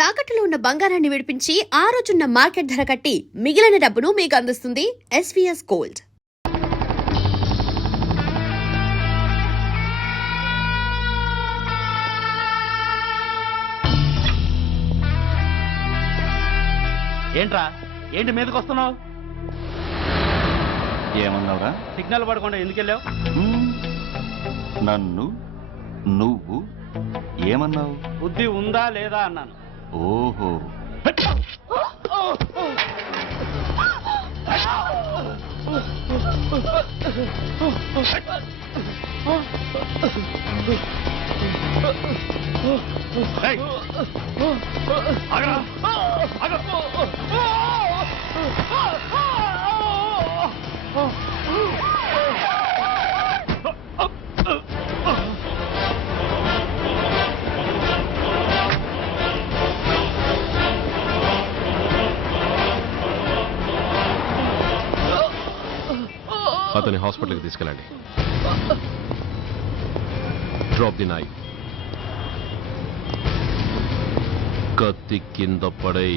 తాకట్టులో ఉన్న బంగారాన్ని విడిపించి ఆ రోజున్న మార్కెట్ ధర కట్టి మిగిలిన డబ్బును మీకు అందిస్తుంది ఎస్వీఎస్ గోల్డ్. ఏంట్రా ఏంటి మీదకి వస్తున్నావు? ఏమన్నావురా? సిగ్నల్ పడకుండా ఎందుకు వెళ్ళావు? నన్ను నువ్వు ఏమన్నావు? బుద్ధి ఉందా లేదా అన్నాను. ఓహో, అతని హాస్పిటల్కి తీసుకెళ్ళండి. Drop the knife. కత్తి కింద పడై.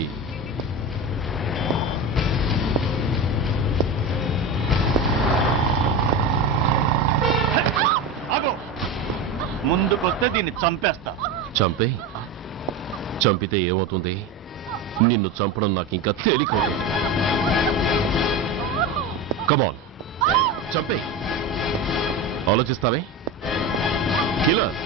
ముందుకొస్తే దీన్ని చంపేస్తా. చంపే. చంపితే ఏమవుతుంది? నిన్ను చంపడం నాకు ఇంకా తేలికవుతుంది. కమాన్, చంపే. ఆలోచిస్తావే కిల్లర్?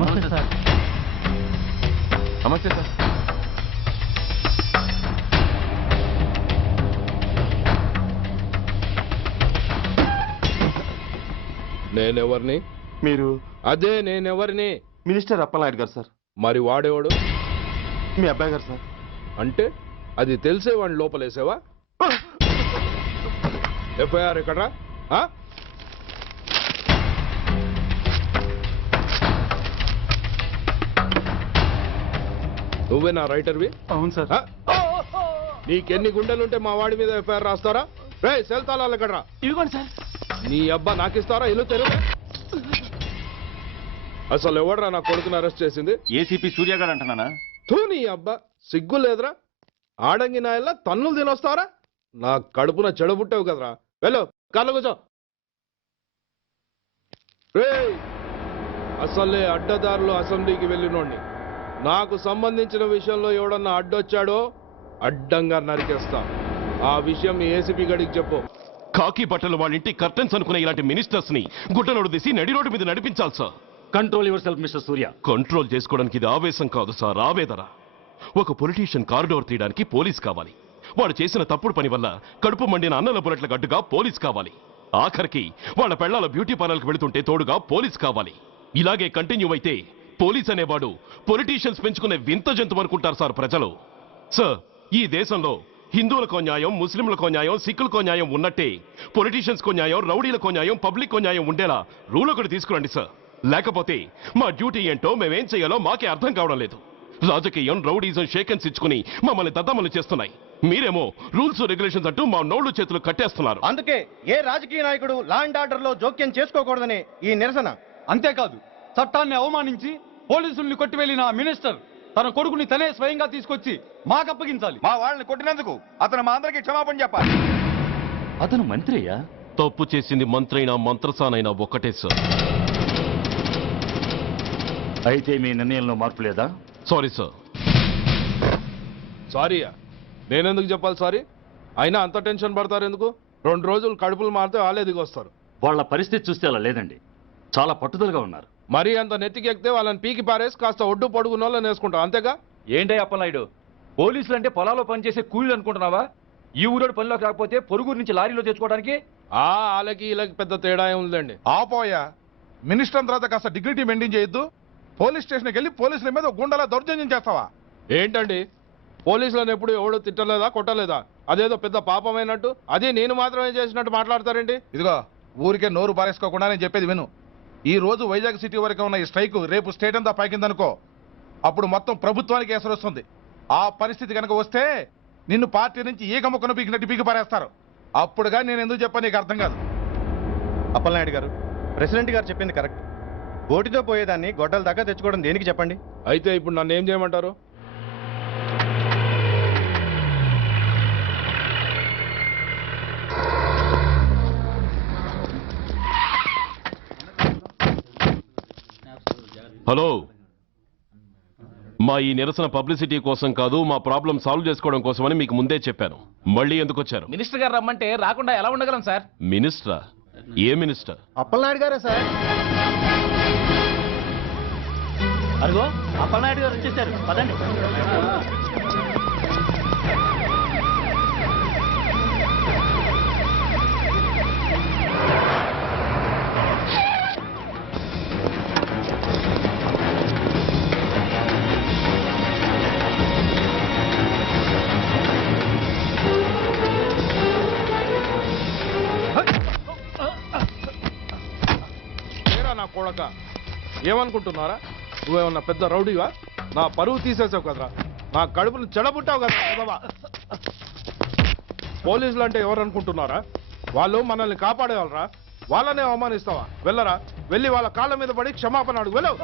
నమస్తే సార్. నమస్తే సార్. నేనెవరిని? మీరు అదే నేనెవరిని? మినిస్టర్ అప్పలనాయుడు గారు సార్. మరి వాడేవాడు? మీ అబ్బాయి గారు సార్. అంటే అది తెలిసే వాడిని లోపలేసావా? ఎఫ్ఐఆర్ ఎక్కడ్రా? ఆ? నువ్వే నా రైటర్వి? అవును సార్. ఆ? నీకెన్ని గుండెలుంటే మా వాడి మీద ఎఫ్ఐఆర్ రాస్తారా? రే సెల్ తాళాలు ఎక్కడ్రా? ఇదిగోండి సార్. నీ అబ్బా నాకిస్తారా? ఇల్లు తెరువు. అసలు ఎవడరా నా కొడుకుని అరెస్ట్ చేసింది? ఏసీపీ సూర్య గారు అంటున్నానా? తూ నీ అబ్బా సిగ్గు లేదురా? ఆడంగి నాయల్లా తన్నులు తినొస్తారా? నా కడుపున చెడబుట్టావు కదరా. వెళ్ళు కార్లో కూర్చో. రేయ్, అసలే అడ్డదారులు అసెంబ్లీకి వెళ్ళినోడిని. నాకు సంబంధించిన విషయంలో ఎవడన్నా అడ్డొచ్చాడో అడ్డంగా నరికేస్తా. ఆ విషయం మీ ఏసీపీ గడికి చెప్పు. కాకి బట్టలు వాళ్ళ ఇంటి కర్టెన్స్ అనుకునే ఇలాంటి మినిస్టర్స్ ని గుడ్డలోడు తీసి నడి రోడ్డు మీద నడిపించాలి sir. Control your self mister Surya. Control చేసుకోవడానికి ఇది ఆవేశం కాదు సార్, ఆవేదన. ఒక పొలిటీషియన్ కారిడోర్ తీయడానికి పోలీస్ కావాలి. వాడు చేసిన తప్పుడు పని వల్ల కడుపు మండిన అన్నల బుల్లెట్ల గడ్డుగా పోలీస్ కావాలి. ఆఖరికి వాళ్ళ పెళ్లాల బ్యూటీ పార్లర్కి వెళుతుంటే తోడుగా పోలీస్ కావాలి. ఇలాగే కంటిన్యూ అయితే పోలీస్ అనేవాడు పొలిటీషియన్స్ పెంచుకునే వింత జంతువు అనుకుంటారు సార్ ప్రజలు. సార్, ఈ దేశంలో హిందువులకో న్యాయం, ముస్లింలకో న్యాయం, సిక్కులకో న్యాయం ఉన్నట్టే పొలిటీషియన్స్కో న్యాయం, రౌడీలకో న్యాయం, పబ్లిక్కో న్యాయం ఉండేలా రూల్ ఒకటి తీసుకురండి సార్. లేకపోతే మా డ్యూటీ ఏంటో మేమేం చేయాలో మాకే అర్థం కావడం లేదు. రాజకీయం, రౌడీజం షేకెన్స్ ఇచ్చుకుని మమ్మల్ని దద్దమలు చేస్తున్నాయి. మీరేమో రూల్స్ రెగ్యులేషన్స్ అంటూ మా నోళ్లు చేతులు కట్టేస్తున్నారు. అందుకే ఏ రాజకీయ నాయకుడు లా అండ్ ఆర్డర్ లో జోక్యం చేసుకోకూడదని ఈ నిరసన. అంతేకాదు, చట్టాన్ని అవమానించి పోలీసుల్ని కొట్టివెళ్లిన మినిస్టర్ తన కొడుకుని తనే స్వయంగా తీసుకొచ్చి మాకు అప్పగించాలి. మా వాళ్ళని కొట్టినందుకు అతను మా అందరికి క్షమాపణ చెప్పాలి. అతను మంత్రి అయ్యా. తప్పు చేసింది మంత్రైనా మంత్రసానైనా ఒక్కటే సార్. అయితే మీ నిర్ణయంలో మార్పు లేదా? Sorry sir. సారీయా? నేనెందుకు చెప్పాలి సారీ? అయినా అంత టెన్షన్ పడతారు ఎందుకు? 2 రోజులు కడుపులు మారితే వాళ్ళే దిగొస్తారు. వాళ్ళ పరిస్థితి చూస్తే అలా లేదండి, చాలా పట్టుదలగా ఉన్నారు. మరీ అంత నెత్తికెక్కితే వాళ్ళని పీకి పారేసి కాస్త ఒడ్డు పొడుగున్న వాళ్ళని వేసుకుంటాం, అంతేగా? ఏంటే అప్పలనాయుడు, పోలీసులు అంటే పొలాల్లో పనిచేసే కూలీలు అనుకుంటున్నావా? ఈ ఊరోడు పనిలోకి రాకపోతే పొరుగురు నుంచి లారీలో తెచ్చుకోవడానికి? వాళ్ళకి వీళ్ళకి పెద్ద తేడా ఉందండి. ఆపోయా, మినిస్టర్ తర్వాత కాస్త డిగ్నిటీ మెయింటైన్ చేయొద్దు. పోలీస్ స్టేషన్కి వెళ్ళి పోలీసుల మీద గుండాల దౌర్జన్యం చేస్తావా? ఏంటండి, పోలీసులను ఎప్పుడు ఎవడు తిట్టలేదా, కొట్టలేదా? అదేదో పెద్ద పాపమైనట్టు, అది నేను మాత్రమే చేసినట్టు మాట్లాడతారేంటి? ఇదిగో, ఊరికే నోరు పారేసుకోకుండా నేను చెప్పేది విను. ఈ రోజు వైజాగ్ సిటీ వరకు ఉన్న ఈ స్ట్రైక్ రేపు స్టేట్ అంతా పైకిందనుకో, అప్పుడు మొత్తం ప్రభుత్వానికి ఎసరు వస్తుంది. ఆ పరిస్థితి కనుక వస్తే నిన్ను పార్టీ నుంచి ఈగ ముక్కను పీకినట్టు పీకి పారేస్తారు. అప్పుడుగా నేను ఎందుకు చెప్పాను నీకు అర్థం కాదు. అప్పలనాయుడు గారు, ప్రెసిడెంట్ గారు చెప్పింది కరెక్ట్. ఓటితో పోయేదాన్ని గొడ్డల దాకా తెచ్చుకోవడం దేనికి చెప్పండి? అయితే ఇప్పుడు నన్ను ఏం చేయమంటారు? హలో, మా ఈ నిరసన పబ్లిసిటీ కోసం కాదు, మా ప్రాబ్లం సాల్వ్ చేసుకోవడం కోసమని మీకు ముందే చెప్పాను. మళ్ళీ ఎందుకు వచ్చారు? మినిస్టర్ గారు రమ్మంటే రాకుండా ఎలా ఉండగలం సార్? మినిస్టరా? ఏ మినిస్టర్? అప్పలనాయుడు గారే సార్. అదిగో అప్పలనాయుడు గారు వచ్చేసారు, పదండి. నా కొడక, ఏమనుకుంటున్నారా? నువ్వేమన్నా పెద్ద రౌడీవా? నా పరువు తీసేసావు కదరా, నా కడుపును చెడబుట్టావు కదా బాబా. పోలీసులు అంటే ఎవరు అనుకుంటున్నారా? వాళ్ళు మనల్ని కాపాడేవాళ్ళరా? వాళ్ళనే అవమానిస్తావా? వెళ్ళరా, వెళ్ళి వాళ్ళ కాళ్ళ మీద పడి క్షమాపణ అడుగు, వెళ్ళవు.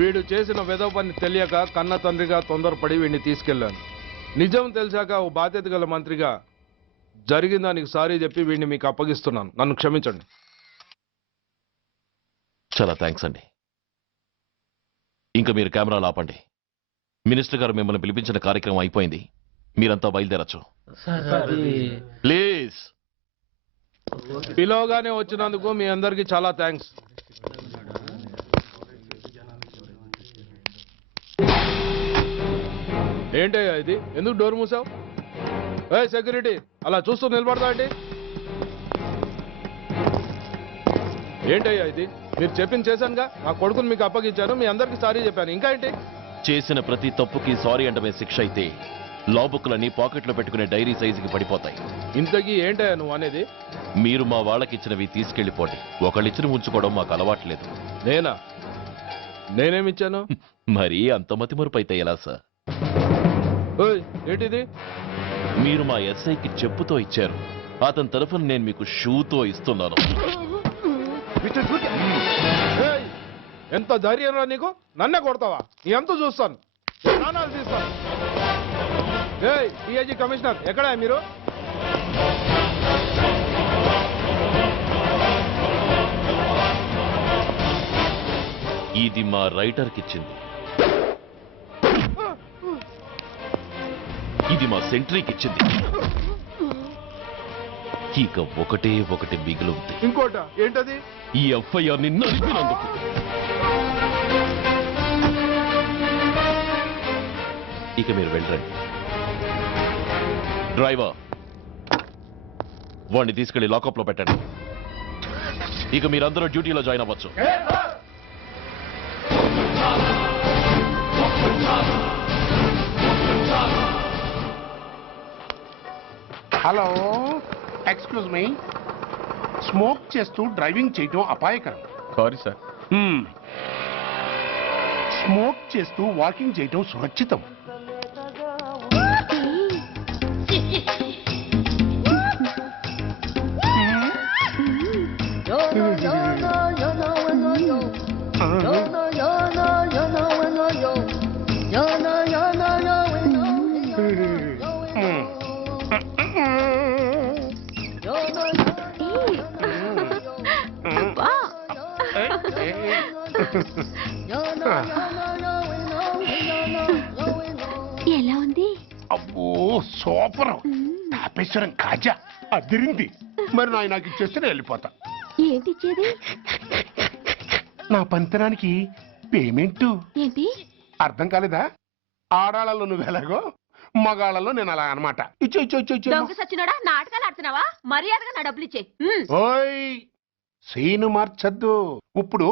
వీడు చేసిన వెధవ పని తెలియక కన్న తండ్రిగా తొందరపడి వీడిని తీసుకెళ్లాను. నిజం తెలిసాక ఓ బాధ్యత గల మంత్రిగా జరిగిన దానికి సారీ చెప్పి వీడిని మీకు అప్పగిస్తున్నాను. నన్ను క్షమించండి. చాలా థ్యాంక్స్ అండి. ఇంకా మీరు కెమెరాలు ఆపండి. మినిస్టర్ గారు మిమ్మల్ని పిలిపించిన కార్యక్రమం అయిపోయింది, మీరంతా బయలుదేరచ్చు ప్లీజ్. పిలవగానే వచ్చినందుకు మీ అందరికీ చాలా థ్యాంక్స్. ఏంటయ్యా ఇది? ఎందుకు డోర్ మూసావు? ఏ సెక్యూరిటీ, అలా చూస్తూ నిలబడతా అంటే ఏంటయ్యా ఇది? మీరు చెప్పింది చేశానుగా, నా కొడుకుని మీకు అప్పగించాను, మీ అందరికి సారీ చెప్పాను, ఇంకా ఏంటి? చేసిన ప్రతి తప్పుకి సారీ అంటమే శిక్ష అయితే లా బుక్లని పాకెట్లో పెట్టుకునే డైరీ సైజుకి పడిపోతాయి. ఇంతకీ ఏంటయ్యా నువ్వు అనేది? మీరు మా వాళ్ళకిచ్చినవి తీసుకెళ్లిపోండి. ఒకళ్ళిచ్చిన ఉంచుకోవడం మాకు అలవాట్లేదు. నేనా? నేనేమిచ్చాను? మరీ అంత మతిమరుపు అయితే ఎలా సార్? ఓయ్, ఏంటిది? మీరు మా ఎస్ఐకి చెప్పుతో ఇచ్చారు, అతని తరఫున నేను మీకు షూతో ఇస్తున్నాను. ఏయ్, ఎంత ధైర్యం రా నీకు? నన్నే కొడతావా? నీ ఎంత చూస్తాను, ప్రాణాలు తీస్తాను. ఏయ్ డిఐజీ కమిషనర్, ఎక్కడా మీరు? ఇది మా రైటర్కి ఇచ్చింది, ఇది మా సెంట్రీకి ఇచ్చింది. ఇక ఒకటే ఒకటి మిగిలింది. ఇంకోట ఏంటది? ఈ ఎఫ్ఐఆర్ ని నలిపినందుకు. ఇక మీరు వెళ్ళండి. డ్రైవర్, వాడిని తీసుకెళ్లి లాకప్ లో పెట్టండి. ఇక మీరందరూ డ్యూటీలో జాయిన్ అవ్వచ్చు. Hello, excuse me. స్మోక్ చేస్తూ డ్రైవింగ్ చేయటం అపాయకరం. Sorry sir. స్మోక్ చేస్తూ వాకింగ్ చేయటం సురక్షితం. ఎలా ఉంది? అబ్బో సూపర్. తాపేశ్వరం కాజా అదిరింది. మరి నాకు ఇచ్చేస్తే నేను వెళ్ళిపోతా. ఏంటి ఇచ్చేది? నా పంతనానికి పేమెంట్. ఏంటి? అర్థం కాలేదా? ఆడాళ్ళలో నువ్వు ఎలాగో, మగాళ్ళలో నేను అలా అనమాట. ఇచ్చు ఇచ్చు ఇచ్చు ఇచ్చు. దొంగ సచ్చినోడా, నాటకాలు ఆడుతున్నావా? మర్యాదగా నా డబ్బులు ఇచ్చే. ఓయ్, సీను మార్చద్దు. ఇప్పుడు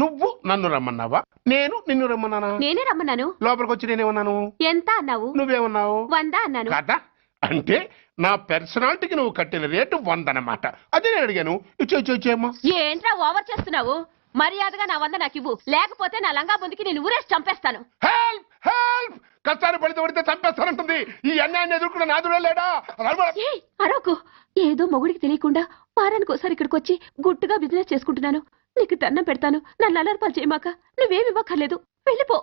నువ్వు నన్ను రమ్మన్నావా, నేను నిన్ను రమ్మన్నానా? నేనే రమ్మన్నాను. లోపలికి వచ్చి నేనేమన్నాను? ఎంత అన్నావు? నువ్వేమన్నావు? 100 అన్నాను. కదా, అంటే నా పర్సనాలిటీకి నువ్వు కట్టిన రేటు 100 అన్నమాట. అదే నేను అడిగాను. ఇచ్చు ఇచ్చు ఇచ్చేమ్మా. ఏంట్రా ఓవర్ చేస్తున్నావు? మర్యాదగా నా 100 నాకు ఇవ్వు, లేకపోతే నా లంగా బొందికి నేను ఊరేసి చంపేస్తాను. Help help. కష్టాన్ని పడితే చంపేస్తానంటుంది. ఈ అన్యాయాన్ని ఎదుర్కొన్న నాదుడే లేడా? ఏయ్, అరవకు. ఏదో మొగుడికి తెలియకుండా వారానికి ఒకసారి ఇక్కడికి వచ్చి గుట్టుగా బిజినెస్ చేసుకుంటున్నాను. నీకు దండం పెడతాను, నన్ను అలర్పాలు చేయమాక. నువ్వేమి ఇవ్వక్కర్లేదు, వెళ్ళిపో.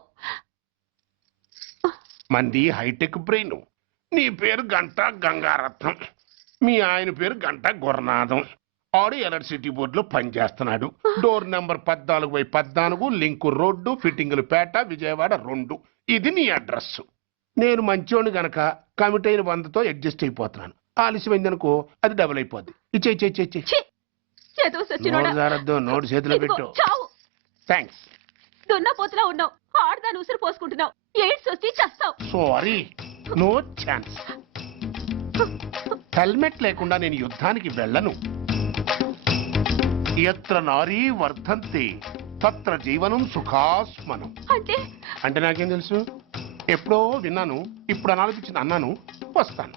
మంది హైటెక్ బ్రెయిన్. నీ పేరు గంట గంగారత్నం, మీ ఆయన పేరు గంట గురనాథం. ఆడు ఎలక్ట్రిసిటీ బోర్డులో పనిచేస్తున్నాడు. డోర్ నెంబర్ 14/14, లింకు రోడ్డు, ఫిట్టింగులు పేట, విజయవాడ 2. ఇది నీ అడ్రస్. నేను మంచోని గనక కమిట్ అయిన 100తో అడ్జస్ట్ అయిపోతున్నాను. ఆలస్యమైందనుకో అది డబుల్ అయిపోద్ది. ఇచ్చే నోటు జారద్దు, నోటు చేతిలో పెట్టు. థ్యాంక్స్. దున్నపోతులా ఉన్నావు, ఆడదాని ఉసురు పోసుకుంటున్నావు. ఎయిడ్స్ వచ్చి చస్తావు. Sorry, no chance. హెల్మెట్ లేకుండా నేను యుద్ధానికి వెళ్ళను. ఎత్ర నారీ వర్ధంతి తత్ర జీవనం సుఖాస్మనం. అంటే నాకేం తెలుసు? ఎప్పుడో విన్నాను, ఇప్పుడు అనాలనిపించింది అన్నాను. వస్తాను.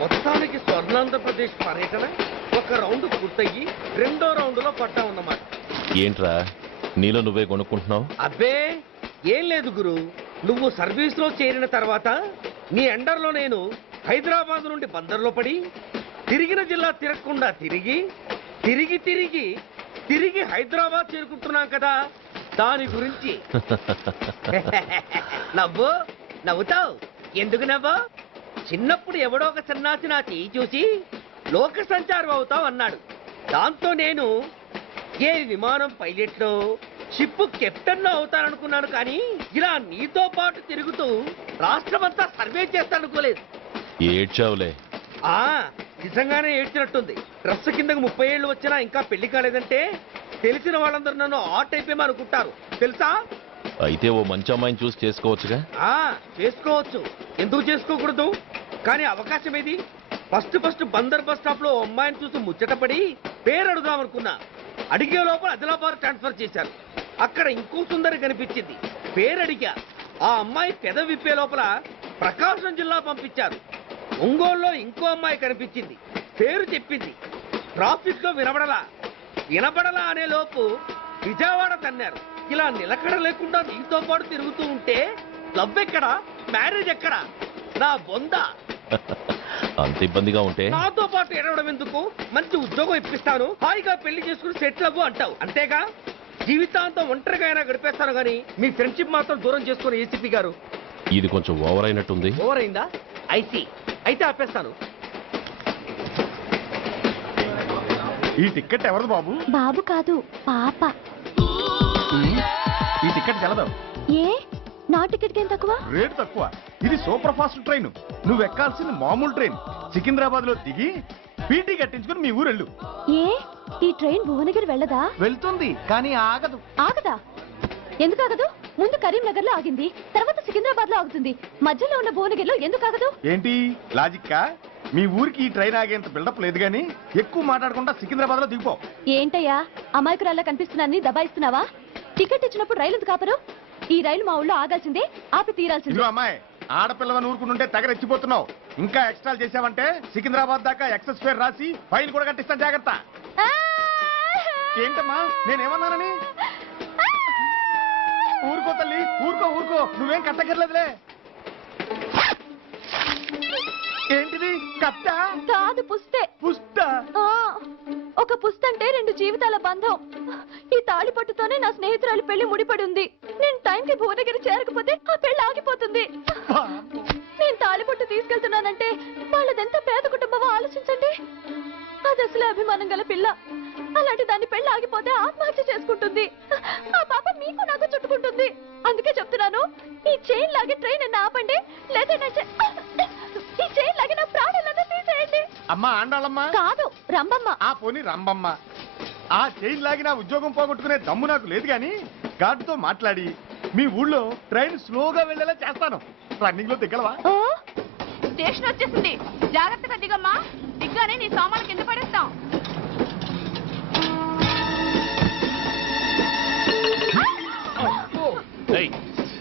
మొత్తానికి స్వర్ణాంధ్రప్రదేశ్ పర్యటన ఒక రౌండ్ పూర్తయ్యి 2వ రౌండ్లో పడ్డామన్నమాట. ఏంట్రా నీలో నువ్వే కొనుక్కుంటున్నావు? అబ్బే ఏం లేదు గురు, నువ్వు సర్వీస్ లో చేరిన తర్వాత నీ అండర్లో నేను హైదరాబాద్ నుండి బందర్లో పడి తిరిగిన జిల్లా తిరగకుండా తిరిగి తిరిగి తిరిగి తిరిగి హైదరాబాద్ చేరుకుంటున్నాం కదా, దాని గురించి. నవ్వు నవ్వుతావు ఎందుకు నవ్వు? చిన్నప్పుడు ఎవడో ఒక సన్నాసి నా చేయి చూసి లోక సంచారం అవుతావు అన్నాడు. దాంతో నేను ఏ విమానం పైలట్లో షిప్ కెప్టెన్ అవుతాననుకున్నాను, కానీ ఇలా నీతో పాటు తిరుగుతూ రాష్ట్రమంతా సర్వే చేస్తాననుకోలేదు. ఏడ్చావులే. నిజంగానే ఏడ్చినట్టుంది. డ్రెస్ కిందకు 30 ఏళ్ళు వచ్చినా ఇంకా పెళ్లి కాలేదంటే తెలిసిన వాళ్ళందరూ నన్ను ఆట్ అయిపోయి అనుకుంటారు తెలుసా. అయితే ఓ మంచి అమ్మాయిని చూసి చేసుకోవచ్చుగా. చేసుకోవచ్చు, ఎందుకు చేసుకోకూడదు? కానీ అవకాశం ఏది? ఫస్ట్ బందర్ బస్ స్టాప్ లో అమ్మాయిని చూసి ముచ్చటపడి పేరు అడుగుదాం అనుకున్నా. అడిగే లోపల ఆదిలాబాద్ ట్రాన్స్ఫర్ చేశారు. అక్కడ ఇంకో సుందరి కనిపించింది, పేరు అడిగా. ఆ అమ్మాయి పెద విప్పే లోపల ప్రకాశం జిల్లా పంపించారు. ఒంగోలులో ఇంకో అమ్మాయి కనిపించింది, పేరు చెప్పింది. ట్రాఫిక్ లో వినబడలా అనే లోపు విజయవాడ తన్నారు. ఇలా నిలకడ లేకుండా నీతో పాటు తిరుగుతూ ఉంటే లవ్ ఎక్కడా, మ్యారేజ్ ఎక్కడా? నా బొంద. అంత ఇబ్బందిగా ఉంటే నాతో పాటు ఎడవడం ఎందుకు? మంచి ఉద్యోగం ఇప్పిస్తాను, హాయిగా పెళ్లి చేసుకుని సెటిల్ అవ్వు అంటావు అంతేగా. జీవితాంతం ఒంటరిగా అయినా గడిపేస్తాను గానీ మీ ఫ్రెండ్షిప్ మాత్రం దూరం చేసుకుని ఏసీపీ గారు. ఇది కొంచెం ఓవర్ అయినట్టుంది. ఓవర్ అయిందా? అయితే ఆపేస్తాను. ఈ టికెట్ ఎవరిది బాబు? బాబు కాదు, పాప. ఈ టికెట్ తెలదు. ఏ నా టికెట్ ఏం తక్కువ? రేటు తక్కువ. ఇది సూపర్ ఫాస్ట్ ట్రైన్. నువ్వు ఎక్కాల్సింది మామూలు ట్రైన్. సికింద్రాబాద్ లో దిగి పీటీ కట్టించుకుని మీ ఊరెళ్ళు. ఏ ఈ ట్రైన్ భువనగిరి వెళ్ళదా? వెళ్తుంది కానీ ఆగదు. ఆగదా? ఎందుకు ఆగదు? ముందు కరీంనగర్ లో ఆగింది, తర్వాత సికింద్రాబాద్ లో ఆగుతుంది. మధ్యలో ఉన్న భువనగిరిలో ఎందుకు ఆగదు? ఏంటి లాజిక్కా? మీ ఊరికి ఈ ట్రైన్ ఆగేంత బిల్డప్ లేదు గానీ ఎక్కువ మాట్లాడకుండా సికింద్రాబాద్ లో దిగిపో. ఏంటయ్యా అమాయకురాల్లా కనిపిస్తున్నాన్ని దబాయిస్తున్నావా? టికెట్ ఇచ్చినప్పుడు రైలు ఎందుకు ఆపరు? ఈ రైలు మా ఊళ్ళో ఆగాల్సిందే, ఆపి తీరాల్సిందే. ఇదిగో అమ్మాయి, ఆడపిల్లవని ఊరుకుంటుంటే తెగరెచ్చిపోతున్నావు. ఇంకా ఎక్స్ట్రాలు చేసావంటే సికింద్రాబాద్ దాకా ఎక్సెస్ ఫేర్ రాసి ఫైన్ కూడా కట్టిస్తాను, జాగ్రత్త. ఏంటమ్మా నేనేమన్నానని? ఊరుకో తల్లి, ఊరుకో, నువ్వేం కట్టగర్లేదులే. ఏంటిది? కట్ట కాదు, పుస్తే. పుష్ట? ఒక పుస్తంటే 2 జీవితాల బంధం. ఈ తాళి పట్టుతోనే నా స్నేహితురాలి పెళ్లి ముడిపడి ఉంది. నేను టైంకి భువనగిరి చేరకపోతే ఆ పెళ్లి ఆగిపోతుంది. నేను తాళి పట్టు తీసుకెళ్తున్నానంటే వాళ్ళదెంత పేద కుటుంబమో ఆలోచించండి. అది అసలు అభిమానం గల పిల్ల. అలాంటి దాన్ని పెళ్లి ఆగిపోతే ఆత్మహత్య చేసుకుంటుంది. ఆ పాప మీకు నాకు చుట్టుకుంటుంది. అందుకే చెప్తున్నాను, ఈ చైన్ లాగే ట్రైన్ అన్న ఆపండి, లేదా ఈ చైన్ లాగే నా ప్రాణాలన్నా తీసేయండి. అమ్మా ఆండాళ్ళమ్మా కాదు, రంబమ్మ. ఆ పోని రంబమ్మ. ఆ చైన్ లాగి నా ఉద్యోగం పోగొట్టుకునే దమ్ము నాకు లేదు గాని గార్డుతో మాట్లాడి మీ ఊళ్ళో ట్రైన్ స్లోగా వెళ్ళేలా చేస్తాను. రన్నింగ్ లో దిగలవా? స్టేషన్ వచ్చేసింది, జాగ్రత్తగా దిగమ్మా. దిగ్గానే నీ సామాన్లు కింద పడేస్తాం.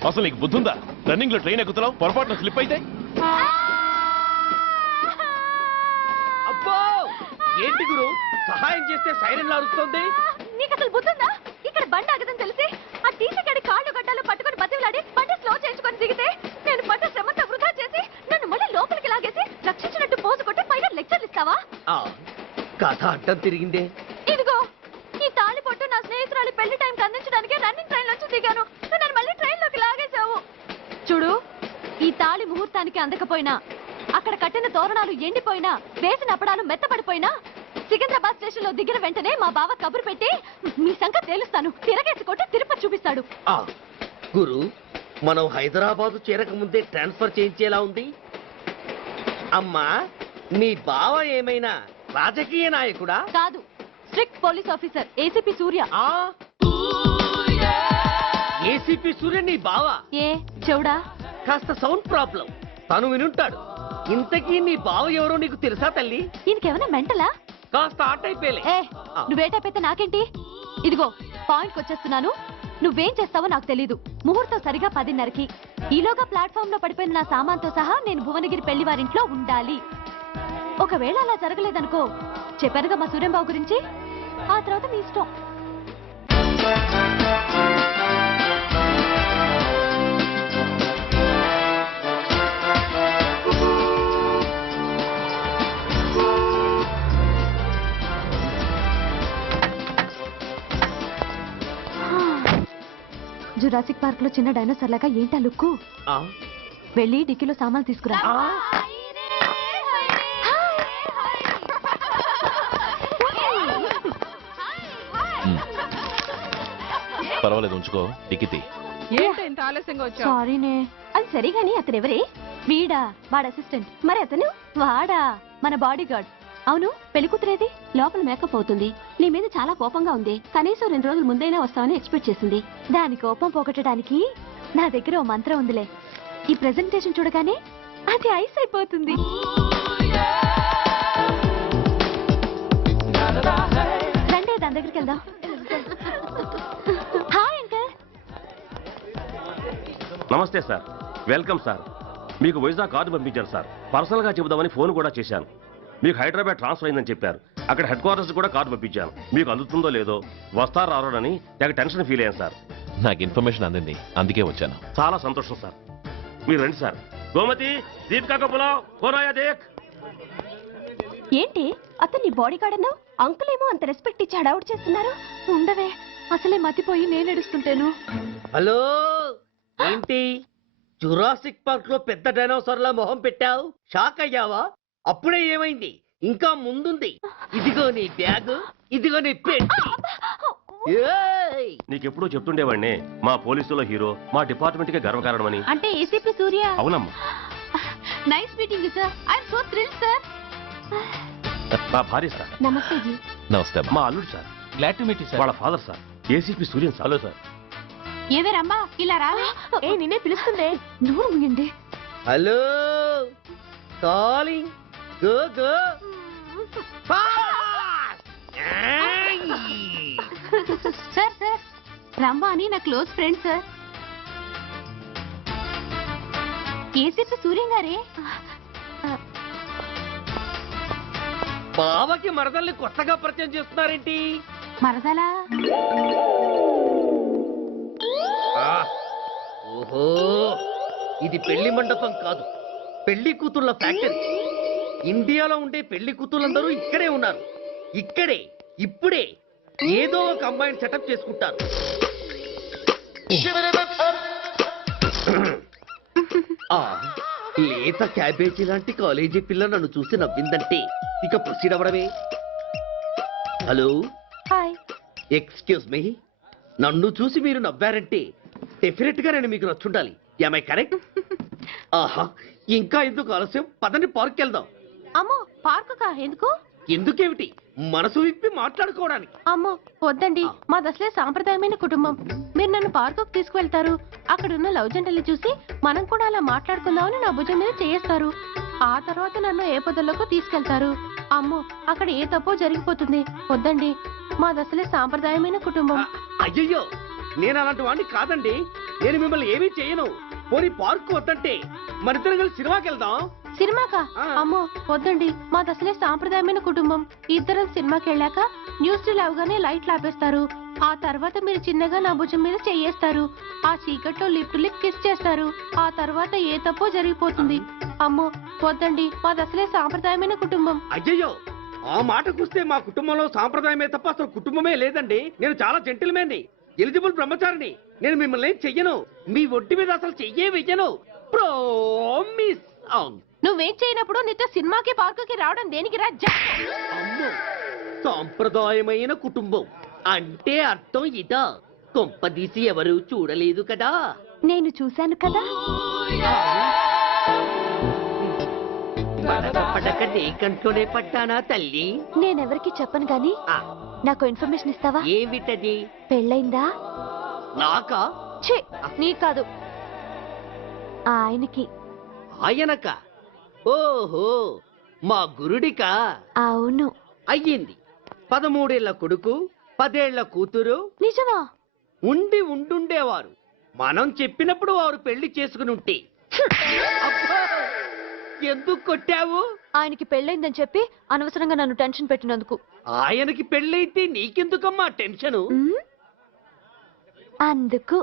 అసలు నీకు బుద్ధుందా? రన్నింగ్ లో ట్రైన్ ఎక్కుతున్నావు, పొరపాటున స్లిప్ అయితే? అబ్బో ఏంటి గురు, సహాయం చేస్తే సైరన్ అరుస్తుంది. నీకు అసలు బుద్ధుందా? ఇక్కడ బండి ఆగదని తెలిసి ఆ టీసీ గడి కాళ్ళు గడ్డాలు పట్టుకొని బతిలాడి బండి స్లో చేయించుకొని దిగితే నేను పడ్డ శ్రమంతా వృధా చేసి నన్ను మళ్ళీ లోపలికి లాగేసి రక్షించినట్టు పోజు కొట్టి పైగా లెక్చర్లు ఇస్తావా? కథ అడ్డం తిరిగిందే. ఇదిగో ఈ తాళి పొట్టు నా స్నేహితురాలి పెళ్లి టైంకి అందించడానికి రన్నింగ్ ట్రైన్ నుంచి దిగాను. నన్ను మళ్ళీ ట్రైన్ లోకి లాగేశావు. చూడు, ఈ తాళి ముహూర్తానికి అందకపోయినా, అక్కడ కట్టిన తోరణాలు ఎండిపోయినా, వేసిన అప్పడాలు మెత్తపడిపోయినా, సికింద్రాబాద్ స్టేషన్ లో దిగిన వెంటనే మా బావ కబురు పెట్టి మీ సంగతి తేలుస్తాను, తిరగేసి కొట్టి తిరుపతి చూపిస్తాడు. గురు, మనం హైదరాబాద్ చేరక ముందే ట్రాన్స్ఫర్ చేయించేలా ఉంది. అమ్మా, నీ బావ ఏమైనా రాజకీయ నాయకుడా? కాదు, స్ట్రిక్ట్ పోలీస్ ఆఫీసర్, ఏసీపీ సూర్య. ఏసీపీ సూర్య నీ బావ? ఏ చెవుడా? కాస్త సౌండ్ ప్రాబ్లం, తను వినుంటాడు. ఇంతకీ నీ బావ ఎవరో నీకు తెలుసా తల్లి? ఈయనకేమైనా మెంటలా? కాస్త ఆటైపోయలే. నువ్వేటైపోతే నాకేంటి? ఇదిగో పాయింట్కి వచ్చేస్తున్నాను. నువ్వేం చేస్తావో నాకు తెలీదు. ముహూర్తం సరిగా 10:30కి. ఈలోగా ప్లాట్ఫామ్ లో పడిపోయిన నా సామాన్తో సహా నేను భువనగిరి పెళ్లి వారింట్లో ఉండాలి. ఒకవేళ అలా జరగలేదనుకో, చెప్పానుగా మా సూర్యంబాబు గురించి, ఆ తర్వాత మీ ఇష్టం. జురాసిక్ పార్క్ లో చిన్న డైనోసార్ లాగా ఏంటా లుక్కు? వెళ్ళి డిక్కీలో సామాన్లు తీసుకురా. పర్వాలేదు, ఉంచుకో. టికెట్ సారీనే. అది సరిగాని అతను ఎవరే? వీడా? వాడు అసిస్టెంట్. మరి అతను? వాడా మన బాడీ గార్డ్. అవును పెళ్లి కూతురేది? లోపల మేకప్ అవుతుంది. నీ మీద చాలా కోపంగా ఉంది. కనీసం 2 రోజుల ముందైనా వస్తామని ఎక్స్పెక్ట్ చేసింది. దాని కోపం పోగొట్టడానికి నా దగ్గర ఓ మంత్రం ఉందిలే. ఈ ప్రెజెంటేషన్ చూడగానే అది ఐస్ అయిపోతుంది. రండి దాని దగ్గరికి వెళ్దాం. Hi uncle. నమస్తే సార్, వెల్కమ్ సార్. మీకు వైజాగ్ కార్డు పంపించారు సార్. పర్సనల్గా చెబుదామని ఫోన్ కూడా చేశాను. మీకు హైదరాబాద్ ట్రాన్స్ఫర్ అయిందని చెప్పారు. అక్కడ హెడ్ క్వార్టర్స్ కూడా కార్డు పంపించాను. మీకు అందుతుందో లేదో, వస్తారో రారోనని తెగ టెన్షన్ ఫీల్ అయ్యాను సార్. నాకు ఇన్ఫర్మేషన్ అందింది, అందుకే వచ్చాను. చాలా సంతోషం సార్. మీరు రండి సార్. గోమతి, దీపికా కపులావ్, కోరాయా దేక్. ఏంటి అతన్ని బాడీ గార్డ్ అన్నావు? అంకుల్ ఏమో అంత రెస్పెక్ట్ ఇచ్చి హడావుడు చేస్తున్నారు. ఉండవే, అసలే మతిపోయి నేను ఎడుస్తుంటాను. హలో, ఏంటి జురాసిక్ పార్క్ లో పెద్ద డైనోసార్ల మొహం పెట్టావు? షాక్ అయ్యావా? అప్పుడే ఏమైంది? ఇంకా ముందుంది. ఇదిగో నీ బ్యాగ్, ఇదిగో నీ పెట్టి. నీకెప్పుడూ చెప్తుండేవాడిని, మా పోలీసులో హీరో, మా డిపార్ట్మెంట్ కి గర్వకారణమని. అంటే ఏసీపీ సూర్య. అవునమ్మా. Nice meeting sir. I'm so thrilled sir. మా భార్య సార్. నమస్తే జీ. నమస్తే. మా అల్లుడు sir. Glad to meet you sir. వాళ్ళ father sir, ACP Suryan sir. Hello sir. ఏవే రమ్మా, ఇలా రావే. ఏ నిన్నే పిలుస్తుందే. నువ్వు ముగిండి. Hello, calling. Go go. Sir sir, Ramma అని నా close friend sir. ACP Suryam గారే. బావకి మరదల్ని కొత్తగా పరిచయం చేస్తున్నారేంటి? మరదలా? ఓహో, ఇది పెళ్లి మండపం కాదు, పెళ్లి కూతుళ్ళ ఫ్యాక్టరీ. ఇండియాలో ఉండే పెళ్లి కూతుళ్ళందరూ ఇక్కడే ఉన్నారు. ఇక్కడే ఇప్పుడే ఏదో ఒక అమ్మాయిని సెటప్ చేసుకుంటారు. ఆ, లేత క్యాబేజీ లాంటి కాలేజీ పిల్ల నన్ను చూసి నవ్విందంటే ఇక ప్రొసీడ్ అవ్వడమే. Hello, hi. ఎక్స్క్యూజ్ మీ, నన్ను చూసి మీరు నవ్వారంటే డెఫినెట్ గా నేను మీకు నచ్చుండాలి. Am I correct? ఆహా, ఇంకా ఎందుకు ఆలస్యం? పదండి పార్క్ వెళ్దాం. అమ్మో, పార్కు కా? ఎందుకు? ఎందుకేమిటి, మనసు విప్పి మాట్లాడుకోవడానికి. అమ్మో వద్దండి, మాది అసలే సాంప్రదాయమైన కుటుంబం. మీరు నన్ను పార్కుకు తీసుకువెళ్తారు, అక్కడున్న లవ్ జంటలు చూసి మనం కూడా అలా మాట్లాడుకుందామని నా భుజం మీద చేస్తారు. ఆ తర్వాత నన్ను ఏ పొదల్లోకి తీసుకెళ్తారు. అమ్మో, అక్కడ ఏ తప్పో జరిగిపోతుంది. వద్దండి, మాది అసలే సాంప్రదాయమైన కుటుంబం. అయ్యయ్యో, నేను అలాంటి వాడిని కాదండి. నేను మిమ్మల్ని ఏమీ చేయను. పోనీ పార్క్ వద్దంటే మరిద్దరం కలిసి సినిమాకి వెళ్దాం. సినిమాకా? అమ్మో వద్దండి, మాది అసలే సాంప్రదాయమైన కుటుంబం. ఇద్దరం సినిమాకి వెళ్ళాక న్యూస్ అవగానే లైట్లు ఆపేస్తారు. ఆ తర్వాత మీరు చిన్నగా నా భుజం మీద చెయ్యేస్తారు. ఆ చీకట్లో లిప్ టు లిప్ కిస్ చేస్తారు. ఆ తర్వాత ఏ తప్పో జరిగిపోతుంది. అమ్మో వద్దండి, మాది అసలే సాంప్రదాయమైన కుటుంబం. అయ్యయ్యో, ఆ మాటకొస్తే మా కుటుంబంలో సాంప్రదాయమే తప్ప అసలు కుటుంబమే లేదండి. నేను చాలా జెంటిల్మెన్ని, ఎలిజిబుల్ బ్రహ్మచారిని. నేను మిమ్మల్ని ఏం చెయ్యను. మీ ఒంటి మీద అసలు చెయ్యే వెయ్యను. ప్రామిస్. నువ్వేం చేయనప్పుడు నీతో సినిమాకి పార్కుకి రావడం దేనికి రా? అమ్మో, సాంప్రదాయమైన కుటుంబం అంటే అర్థం ఇదా? కొంపదీసి ఎవరు చూడలేదు కదా? నేను చూశాను కదా. పడక నీ కంట్లోనే పడ్డానా తల్లి? నేనెవరికి చెప్పను గాని నాకు ఇన్ఫర్మేషన్ ఇస్తావా? ఏమిటది? పెళ్ళైందా? నాకా? ఛీ, నీ కాదు, ఆయనకి. ఆయనక? ఓహో, మా గురుడికా? అవును. అయ్యింది. 13 ఏళ్ల కొడుకు, 10 ఏళ్ల కూతురు. నిజమా? ఉండి ఉండుండేవారు. మనం చెప్పినప్పుడు వారు పెళ్లి చేసుకుని ఉంటే. అబ్బా, ఎందుకు కొట్టావు? ఆయనకి పెళ్ళైందని చెప్పి అనవసరంగా నన్ను టెన్షన్ పెట్టినందుకు. ఆయనకి పెళ్ళైతే నీకెందుకమ్మా టెన్షను? అందుకు.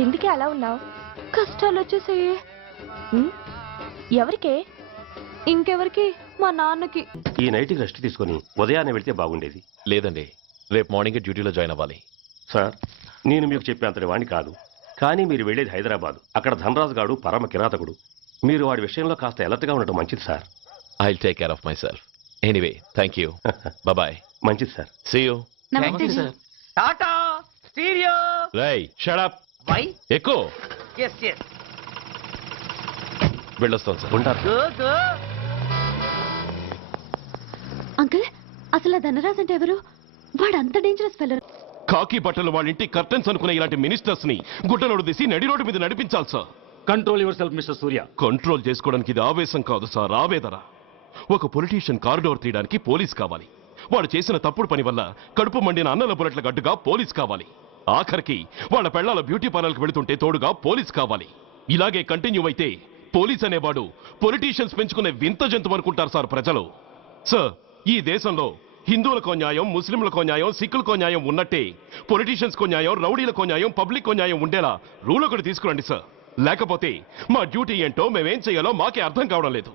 ఎందుకే అలా ఉన్నావు? కష్టాలు వచ్చేసాయి. ఎవరికే? ఇంకెవరికి? మా నాన్నకి. ఈ నైట్ రెస్ట్ తీసుకొని ఉదయాన్నే వెళ్తే బాగుండేది. లేదండి, రేపు మార్నింగ్ డ్యూటీలో జాయిన్ అవ్వాలి. సార్, నేను మీకు చెప్పేంతటి వాణ్ణి కాదు, కానీ మీరు వెళ్ళేది హైదరాబాద్. అక్కడ ధనరాజు గాడు పరమ కిరాతకుడు. మీరు వాడి విషయంలో కాస్త అలర్ట్గా ఉండటం మంచిది sir. I will take care of myself. Anyway thank you. Bye. మంచిది సార్. See you. నమస్తే సార్. Tata stereo. రై షట్ అప్. వై? ఎక్కువ ఎస్ ఎస్. వెళ్ళొస్తాను సార్. ఉంటారు. Go go. అంకుల్, అసలు ఆ ధనరాజ్ అంటే ఎవరు? వాడు అంత డేంజరస్ ఫెల్లర్. కాకి బట్టలు వాళ్ళ ఇంటి కర్టెన్స్ అనుకునే ఇలాంటి మినిస్టర్స్ ని గుడ్డలోడు తీసి నడి రోడ్డు మీద నడిపించాలి sir. Control your self mister Surya. Control చేసుకోవడానికి ఇది ఆవేశం కాదు సార్, ఆవేదన. ఒక పొలిటీషియన్ కారిడోర్ తీయడానికి పోలీస్ కావాలి. వాడు చేసిన తప్పుడు పని వల్ల కడుపు మండిన అన్నల బుల్లెట్ల గడ్డుగా పోలీస్ కావాలి. ఆఖరికి వాళ్ళ పెళ్లాల బ్యూటీ పార్లర్కి వెళుతుంటే తోడుగా పోలీస్ కావాలి. ఇలాగే కంటిన్యూ అయితే పోలీస్ అనేవాడు పొలిటీషియన్స్ పెంచుకునే వింత జంతువు అనుకుంటారు సార్ ప్రజలు. సార్, ఈ దేశంలో హిందువులకో న్యాయం, ముస్లింలకో న్యాయం, సిక్కులకో న్యాయం ఉన్నట్టే పొలిటీషియన్స్కో న్యాయం, రౌడీలకో న్యాయం, పబ్లిక్కో న్యాయం ఉండేలా రూల్ ఒకటి తీసుకురండి సార్. లేకపోతే మా డ్యూటీ ఏంటో మేమేం చేయాలో మాకే అర్థం కావడం లేదు.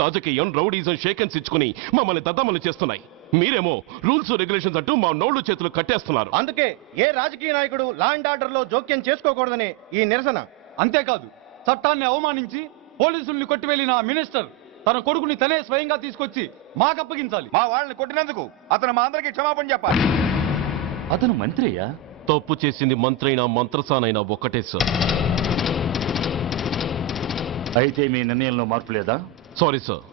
రాజకీయం, రౌడీజం షేకెన్స్ ఇచ్చుకుని మమ్మల్ని దద్దమలు చేస్తున్నాయి. మీరేమో రూల్స్ రెగ్యులేషన్స్ అంటూ మా నోళ్లు చేతులు కట్టేస్తున్నారు. అందుకే ఏ రాజకీయ నాయకుడు లా అండ్ ఆర్డర్ లో జోక్యం చేసుకోకూడదని ఈ నిరసన. అంతేకాదు, చట్టాన్ని అవమానించి పోలీసుల్ని కొట్టివెళ్లిన ఆ మినిస్టర్ తన కొడుకుని తనే స్వయంగా తీసుకొచ్చి మాకప్పగించాలి. మా వాళ్ళని కొట్టినందుకు అతను మా అందరికి క్షమాపణ చెప్పాలి. అతను మంత్రి అయ్యా. తప్పు చేసింది మంత్రైనా మంత్రసానైనా ఒక్కటే సార్. అయితే మీ నిర్ణయంలో మార్పు లేదా? Sorry sir,